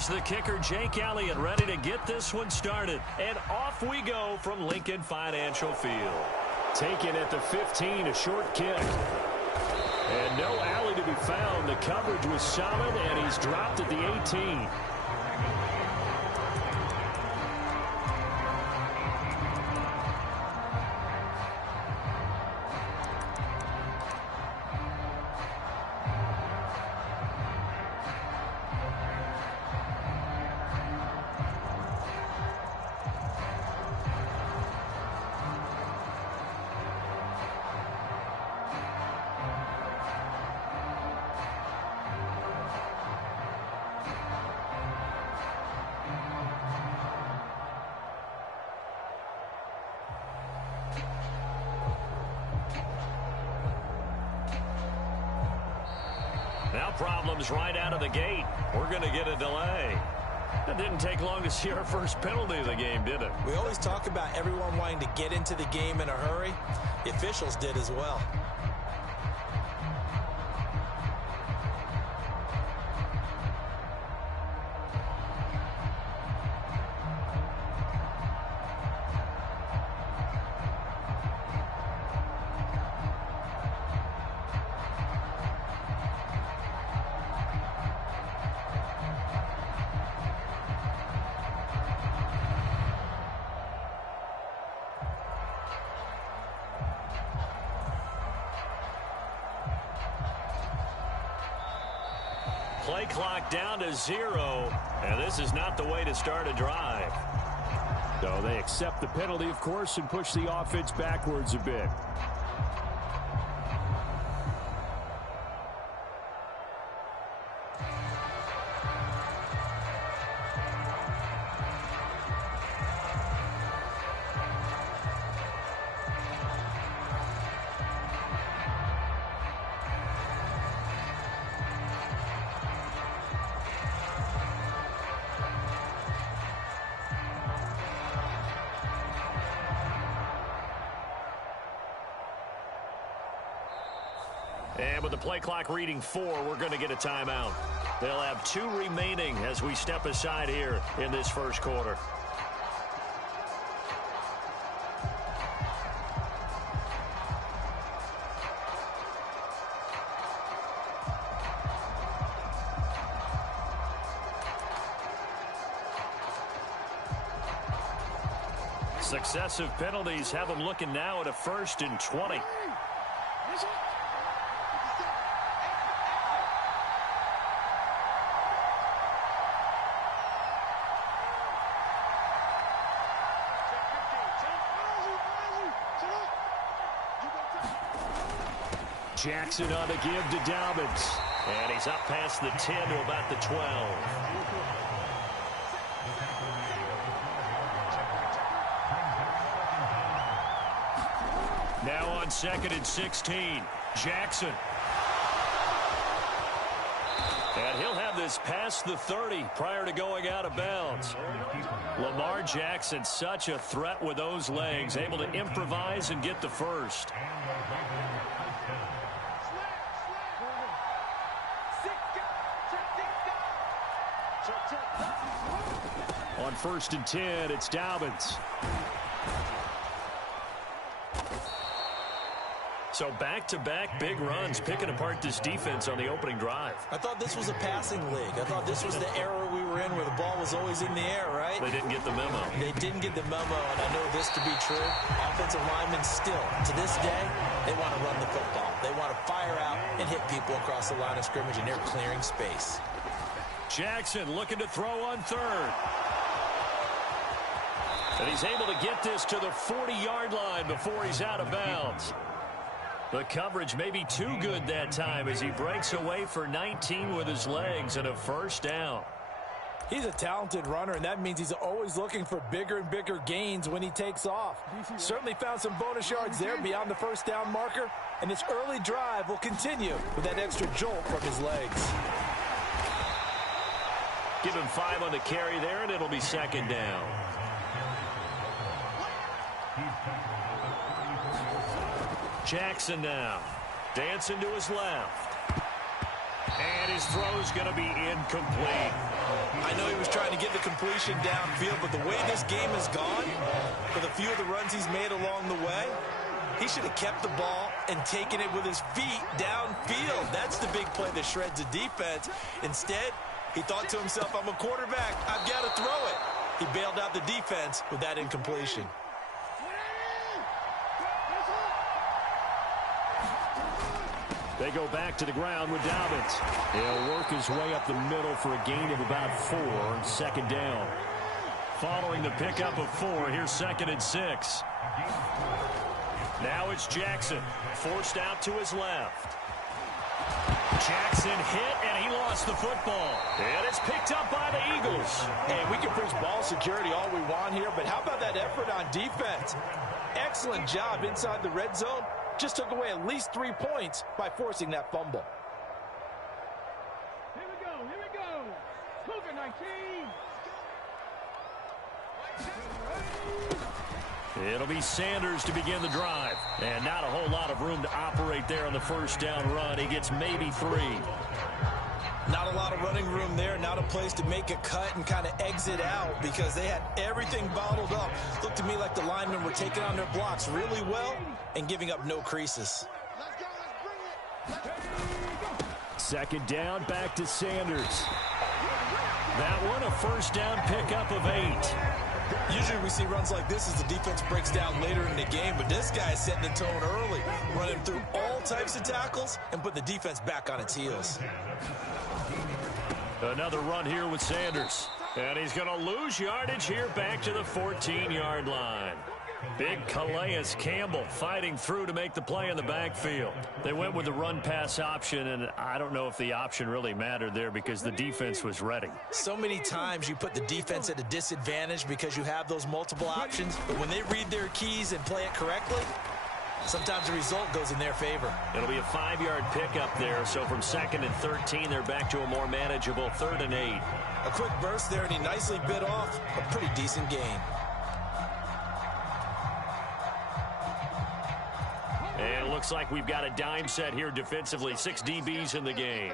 Here's the kicker, Jake Elliott, ready to get this one started. And off we go from Lincoln Financial Field. Taken at the 15, a short kick. And no alley to be found. The coverage was solid, and he's dropped at the 18. Now problems right out of the gate. We're going to get a delay. It didn't take long to see our first penalty of the game, did it? We always talk about everyone wanting to get into the game in a hurry. The officials did as well. Play clock down to 0, and this is not the way to start a drive. So they accept the penalty, of course, and push the offense backwards a bit. And with the play clock reading 4, we're going to get a timeout. They'll have 2 remaining as we step aside here in this first quarter. Successive penalties have them looking now at a 1st and 20. Jackson on the give to Dobbins. And he's up past the 10 to about the 12. Now on 2nd and 16, Jackson. And he'll have this past the 30 prior to going out of bounds. Lamar Jackson, such a threat with those legs, able to improvise and get the first. On 1st and 10, it's Dobbins. So back-to-back big runs, picking apart this defense on the opening drive. I thought this was a passing league. I thought this was the era we were in where the ball was always in the air, right? They didn't get the memo. They didn't get the memo, and I know this to be true. Offensive linemen still, to this day, they want to run the football. They want to fire out and hit people across the line of scrimmage, and they're clearing space. Jackson looking to throw on 3rd. And he's able to get this to the 40-yard line before he's out of bounds. The coverage may be too good that time as he breaks away for 19 with his legs and a 1st down. He's a talented runner, and that means he's always looking for bigger and bigger gains when he takes off. Certainly found some bonus yards there beyond the 1st down marker, and this early drive will continue with that extra jolt from his legs. Give him 5 on the carry there, and it'll be 2nd down. Jackson now, dancing to his left. And his throw's going to be incomplete. I know he was trying to get the completion downfield, but the way this game has gone, for the few of the runs he's made along the way, he should have kept the ball and taken it with his feet downfield. That's the big play that shreds the defense. Instead, he thought to himself, I'm a quarterback, I've got to throw it. He bailed out the defense with that incompletion. They go back to the ground with Dobbins. He'll work his way up the middle for a gain of about 4, second down. Following the pickup of 4, here's 2nd and 6. Now it's Jackson, forced out to his left. Jackson hit, and he lost the football. And it's picked up by the Eagles. Hey, we can preach ball security all we want here, but how about that effort on defense? Excellent job inside the red zone. Just took away at least 3 points by forcing that fumble. Here we go. Cougar 19. It'll be Sanders to begin the drive. And not a whole lot of room to operate there on the first down run. He gets maybe 3. Not a lot of running room there, not a place to make a cut and kind of exit out because they had everything bottled up. Looked to me like the linemen were taking on their blocks really well and giving up no creases. Let's go. Second down, back to Sanders. That one a first down pickup of 8. Usually we see runs like this as the defense breaks down later in the game, but this guy is setting the tone early, running through all types of tackles and put the defense back on its heels. Another run here with Sanders. And he's going to lose yardage here back to the 14-yard line. Big Calais Campbell fighting through to make the play in the backfield. They went with the run-pass option, and I don't know if the option really mattered there because the defense was ready. So many times you put the defense at a disadvantage because you have those multiple options, but when they read their keys and play it correctly, sometimes the result goes in their favor. It'll be a 5-yard pickup there, so from 2nd and 13, they're back to a more manageable 3rd and 8. A quick burst there, and he nicely bit off a pretty decent gain. And it looks like we've got a dime set here defensively. 6 DBs in the game.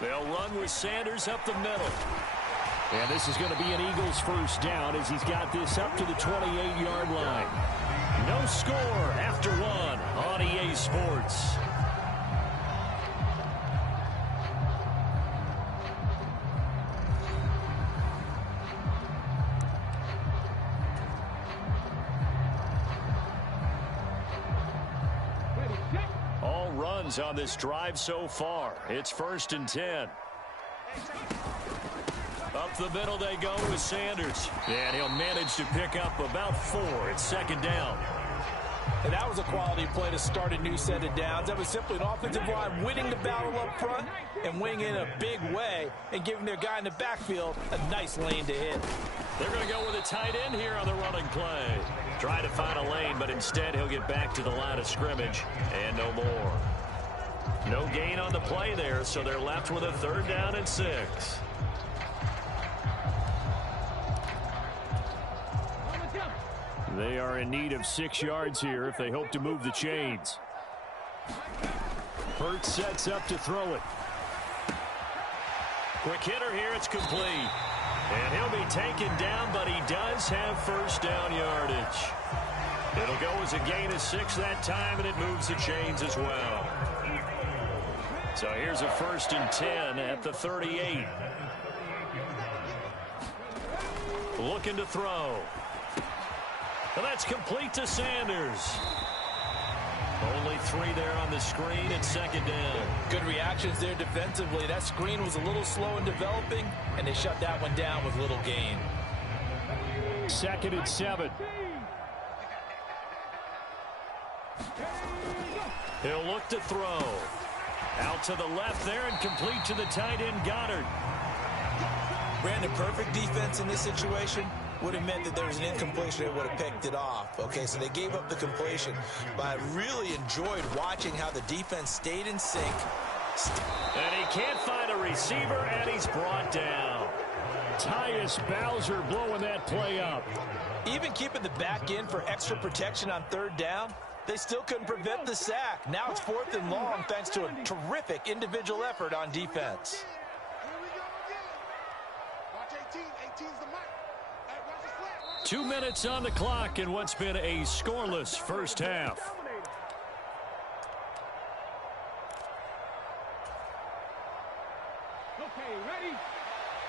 They'll run with Sanders up the middle. And this is going to be an Eagles first down as he's got this up to the 28-yard line. No score after 1 on EA Sports. All runs on this drive so far. It's 1st and 10. Up the middle they go with Sanders. And he'll manage to pick up about 4. It's 2nd down. And that was a quality play to start a new set of downs. That was simply an offensive line winning the battle up front and winning in a big way and giving their guy in the backfield a nice lane to hit. They're going to go with a tight end here on the running play. Try to find a lane, but instead he'll get back to the line of scrimmage and no more. No gain on the play there, so they're left with a 3rd down and 6. They are in need of 6 yards here if they hope to move the chains. Hurts sets up to throw it. Quick hitter here, it's complete. And he'll be taken down, but he does have first down yardage. It'll go as a gain of 6 that time, and it moves the chains as well. So here's a 1st and 10 at the 38. Looking to throw. And that's complete to Sanders. Only 3 there on the screen at 2nd down. Good reactions there defensively. That screen was a little slow in developing, and they shut that one down with little gain. 2nd and 7. He'll look to throw. Out to the left there and complete to the tight end Goddard. Brandon, perfect defense in this situation would have meant that there was an incompletion. They would have picked it off. Okay, so they gave up the completion. But I really enjoyed watching how the defense stayed in sync. And he can't find a receiver, and he's brought down. Tyus Bowser blowing that play up. Even keeping the back in for extra protection on 3rd down, They still couldn't prevent the sack. Now it's 4th and long thanks to a terrific individual effort on defense. Here we go again. Watch 18. 18's the mic. Hey, watch the flat. 2 minutes on the clock in what's been a scoreless first half. Okay, ready?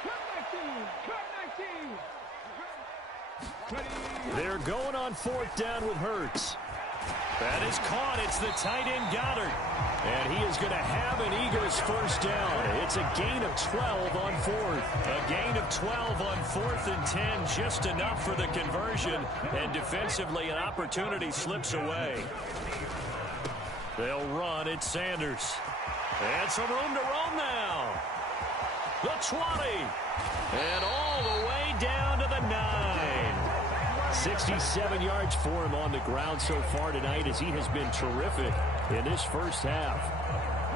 Cut 19. Cut 19. Ready? They're going on 4th down with Hurts. That is caught. It's the tight end Goddard. And he is going to have an Eagles first down. It's a gain of 12 on 4th. A gain of 12 on 4th and 10. Just enough for the conversion. And defensively, an opportunity slips away. They'll run. It's Sanders. And some room to roam now. The 20. And all the way down to the 9. 67 yards for him on the ground so far tonight as he has been terrific in this first half.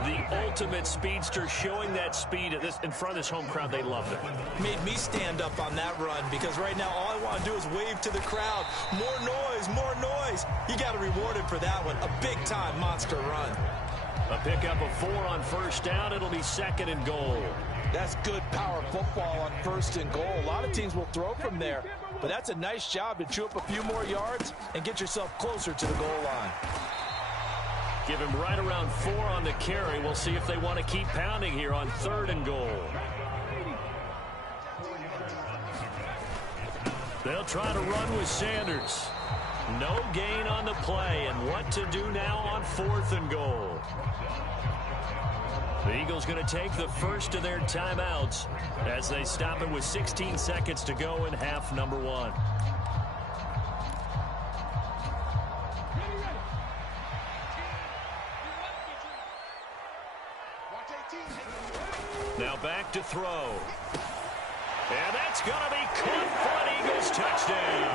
The ultimate speedster, showing that speed in front of this home crowd. They loved it. Made me stand up on that run because right now all I want to do is wave to the crowd. More noise, more noise. You got to reward him for that one. A big-time monster run. A pickup of 4 on first down. It'll be 2nd and goal. That's good power football on 1st and goal. A lot of teams will throw from there, but that's a nice job to chew up a few more yards and get yourself closer to the goal line. Give him right around 4 on the carry. We'll see if they want to keep pounding here on 3rd and goal. They'll try to run with Sanders. No gain on the play, and what to do now on 4th and goal. The Eagles going to take the first of their timeouts as they stop it with 16 seconds to go in half number 1. Now back to throw. And that's going to be caught for an Eagles touchdown.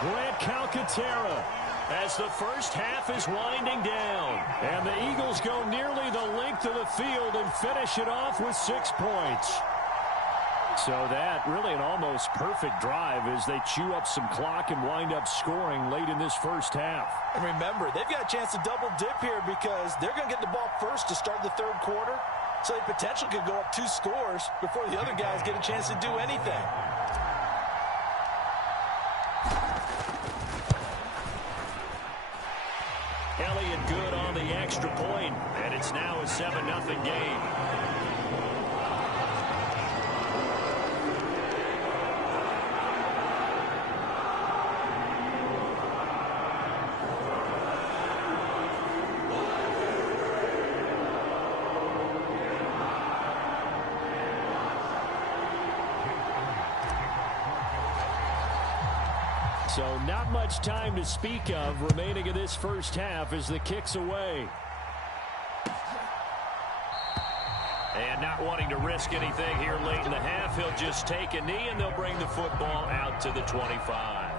Grant Calcaterra as the first half is winding down. And the Eagles go nearly the length of the field and finish it off with 6 points. So that really an almost perfect drive as they chew up some clock and wind up scoring late in this first half. And remember, they've got a chance to double dip here because they're going to get the ball first to start the 3rd quarter. So they potentially could go up 2 scores before the other guys get a chance to do anything. Elliott good on the extra point, and it's now a 7-0 game. So not much time to speak of remaining in this first half as the kick's away. And not wanting to risk anything here late in the half, he'll just take a knee and they'll bring the football out to the 25.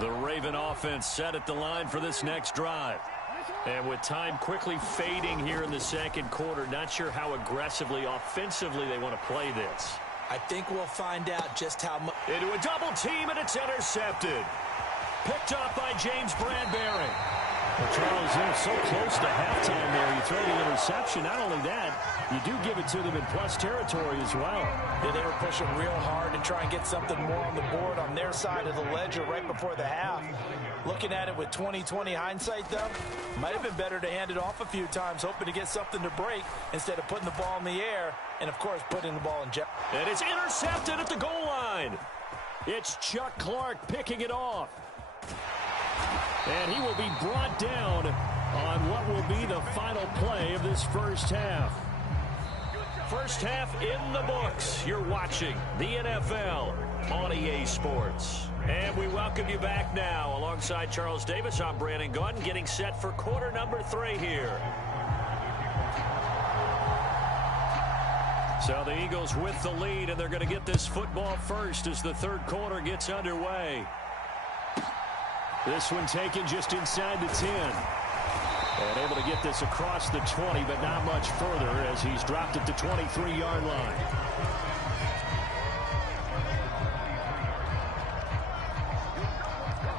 The Raven offense set at the line for this next drive. And with time quickly fading here in the 2nd quarter, not sure how aggressively, offensively they want to play this. I think we'll find out just how much. Into a double team, and it's intercepted. Picked up by James Bradbury. Well, Charles, they're so close to halftime there. You throw the interception. Not only that, you do give it to them in plus territory as well. Yeah, they were pushing real hard to try and get something more on the board on their side of the ledger right before the half. Looking at it with 20/20 hindsight, though, might have been better to hand it off a few times, hoping to get something to break instead of putting the ball in the air and, of course, putting the ball in jeopardy. And it's intercepted at the goal line. It's Chuck Clark picking it off. And he will be brought down on what will be the final play of this first half. First half in the books. You're watching the NFL on EA Sports. And we welcome you back now. Alongside Charles Davis, I'm Brandon Gunn, getting set for quarter number 3 here. So the Eagles with the lead, and they're going to get this football first as the 3rd quarter gets underway. This one taken just inside the 10. And able to get this across the 20, but not much further as he's dropped at the 23-yard line.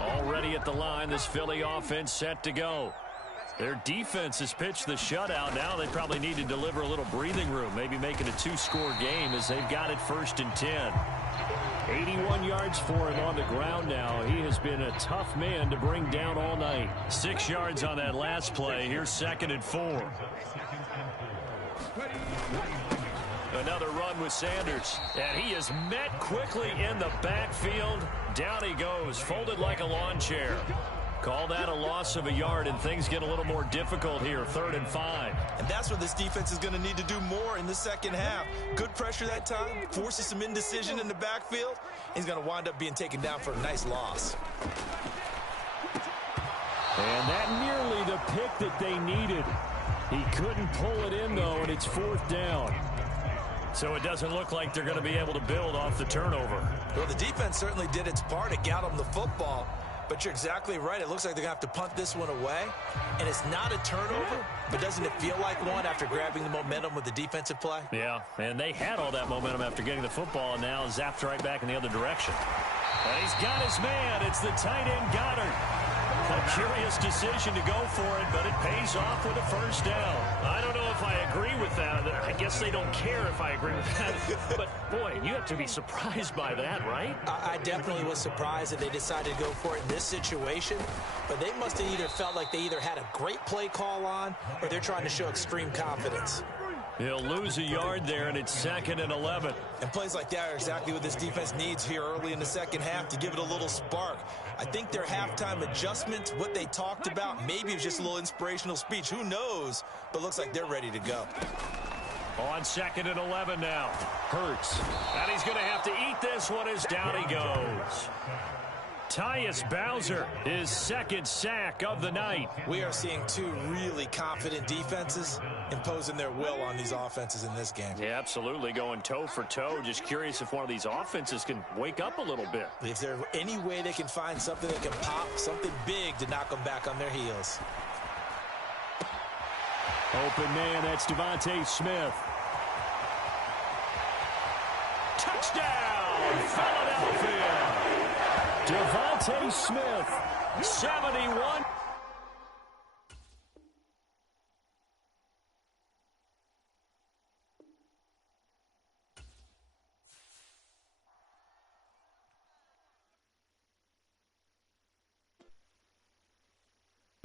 Already at the line, this Philly offense set to go. Their defense has pitched the shutout. Now they probably need to deliver a little breathing room, maybe make it a two-score game as they've got it 1st and 10. 81 yards for him on the ground now. He has been a tough man to bring down all night. 6 yards on that last play. Here's 2nd and 4. Another run with Sanders. And he is met quickly in the backfield. Down he goes, folded like a lawn chair. Call that a loss of a yard, and things get a little more difficult here, 3rd and 5. And that's where this defense is going to need to do more in the second half. Good pressure that time, forces some indecision in the backfield. He's going to wind up being taken down for a nice loss. And that nearly the pick that they needed. He couldn't pull it in, though, and it's 4th down. So it doesn't look like they're going to be able to build off the turnover. Well, the defense certainly did its part to get them the football. But you're exactly right. It looks like they're going to have to punt this one away. And it's not a turnover, but doesn't it feel like one after grabbing the momentum with the defensive play? Yeah, and they had all that momentum after getting the football, and now zapped right back in the other direction. And he's got his man. It's the tight end Goddard. A curious decision to go for it, but it pays off with a 1st down. I don't know if I agree with that. I guess they don't care if I agree with that. But, boy, you have to be surprised by that, right? I definitely was surprised that they decided to go for it in this situation. But they must have either felt like they either had a great play call on or they're trying to show extreme confidence. He'll lose a yard there, and it's 2nd and 11. And plays like that are exactly what this defense needs here early in the second half to give it a little spark. I think their halftime adjustment, what they talked about, maybe it was just a little inspirational speech. Who knows? But looks like they're ready to go. On 2nd and 11 now. Hurts. And he's going to have to eat this one as down he goes. Tyus Bowser, his 2nd sack of the night. We are seeing two really confident defenses imposing their will on these offenses in this game. Yeah, absolutely, going toe for toe. Just curious if one of these offenses can wake up a little bit. If there's any way they can find something that can pop, something big to knock them back on their heels. Open man, that's Devontae Smith. Touchdown, Philadelphia! Devontae Smith, 71.